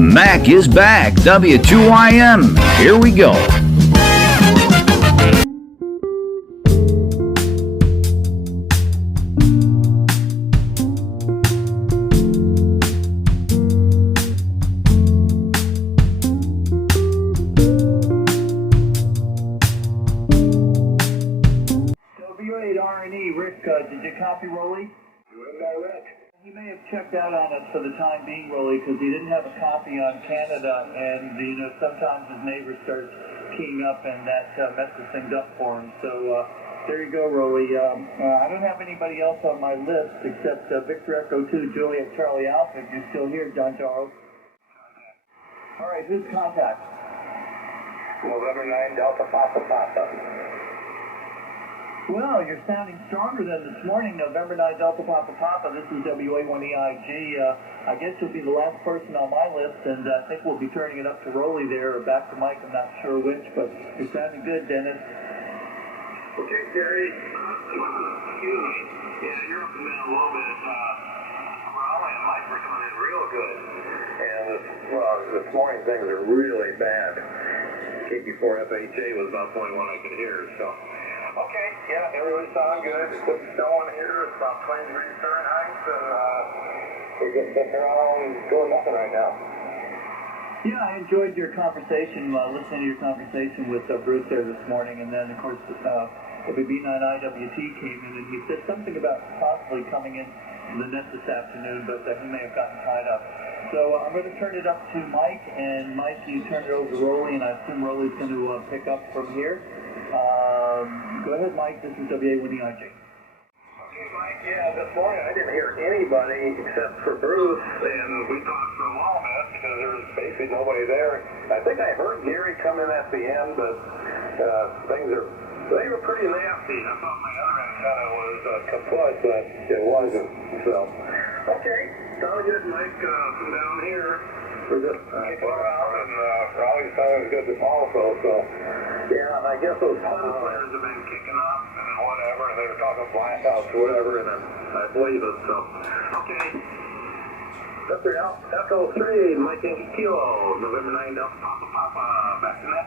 Mac is back, W2YM. Here we go. W8RNE, Rick, did you copy Rolly? He may have checked out on us for the time being, Rolly, because he didn't have a copy on Canada, and, sometimes his neighbor starts keying up, and that messes things up for him. So, there you go, Rolly. I don't have anybody else on my list except Victor Echo 2, Juliet Charlie Alpha. If you're still here, John Charles. All right, who's contact? November 9, Delta Papa Papa. Well, you're sounding stronger than this morning, November 9, Delta Papa Papa. This is WA1EIG. I guess you'll be the last person on my list, and I think we'll be turning it up to Rolly there, or back to Mike. I'm not sure which, but you're sounding good, Dennis. Okay, Gary. Excuse me. Yeah, you're up and down a little bit. Raleigh and Mike were coming in real good. And this morning things are really bad. KP4 FHA was about the only one I could hear, so. Okay, yeah, everybody's sounding good. It's been snowing here. It's about 20 degrees Fahrenheit, and we're just sitting around doing nothing right now. Yeah, I enjoyed your conversation, listening to your conversation with Bruce there this morning, and then, of course, WB9IWT came in, and he said something about possibly coming in the net this afternoon, but he may have gotten tied up. So I'm going to turn it up to Mike, and Mike, you turn it over to Rolly, and I assume Rolly's going to pick up from here. Go ahead, Mike. This is WA1EIG. Okay, Mike. Yeah, this morning I didn't hear anybody except for Bruce, and we talked for a while minute because there was basically nobody there. I think I heard Gary come in at the end, but they were pretty nasty. I thought my other antenna was kaput, but it wasn't. So, okay, sounds good, Mike. From down here. We're just kicking around, and Raleigh's sounding good also, so. Yeah, I guess those sun flares have been kicking up and whatever, and they were talking blackouts or whatever, and I believe it, so. Okay. Victor Echo 3, Mike Yankee Kilo, November 9, Delta Papa Papa, back to net.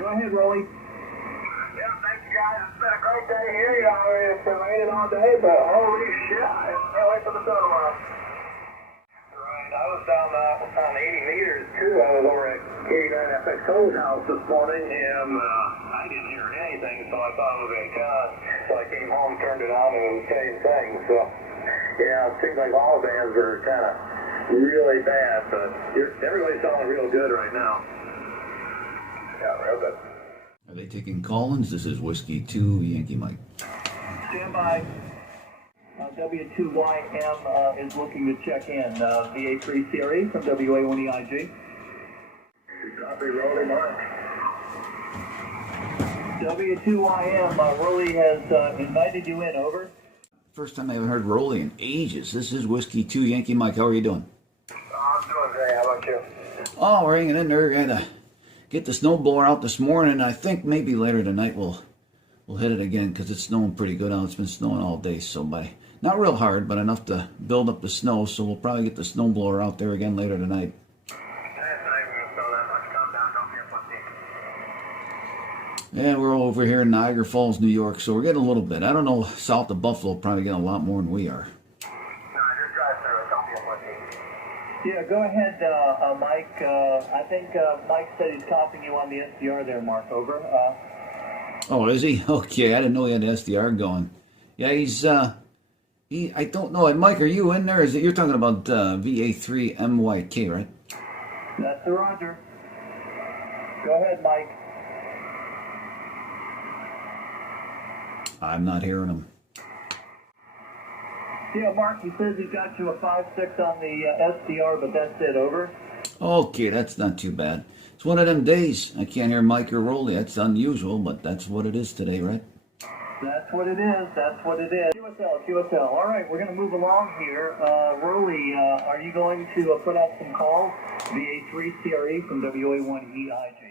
Go ahead, Rolly. Yeah, thank you guys. It's been a great day here. It's been raining all day, but holy shit, I can't wait for the sun tomorrow. I was down on 80 meters, too. I was over at 89FXO's house this morning, and I didn't hear anything, so I thought it was antenna. So I came home, turned it on, and it was the same thing. So, yeah, it seems like all bands are kind of really bad, but everybody's sounding real good right now. Yeah, real good. Are they taking call-ins? This is Whiskey 2, Yankee Mike. Stand by. W2YM is looking to check in. VA3CRE from WA1EIG. Copy, Rolly, Mark. W2YM, Rolly has invited you in, over. First time I haven't heard Rolly in ages. This is Whiskey 2, Yankee Mike. How are you doing? I'm doing great. How about you? Oh, we're hanging in there. Got to get the snowblower out this morning. I think maybe later tonight we'll hit it again because it's snowing pretty good out. It's been snowing all day, so not real hard, but enough to build up the snow. So we'll probably get the snowblower out there again later tonight. Yeah, we're over here in Niagara Falls, New York, so we're getting a little bit. I don't know, south of Buffalo probably getting a lot more than we are. Yeah, go ahead, Mike. I think Mike said he's copying you on the SDR there, Mark. Over. Oh, is he? Okay, I didn't know he had SDR going. Yeah, I don't know. And Mike, are you in there? You're talking about VA3MYK, right? That's the Roger. Go ahead, Mike. I'm not hearing him. Yeah, Mark, he says he's got you a 5.6 on the SDR, but that's it, over. Okay, that's not too bad. It's one of them days. I can't hear Mike or Rolly. That's unusual, but that's what it is today, right? That's what it is. That's what it is. QSL. All right, we're going to move along here. Rolly, are you going to put out some calls? VA3CRE from WA1EIG.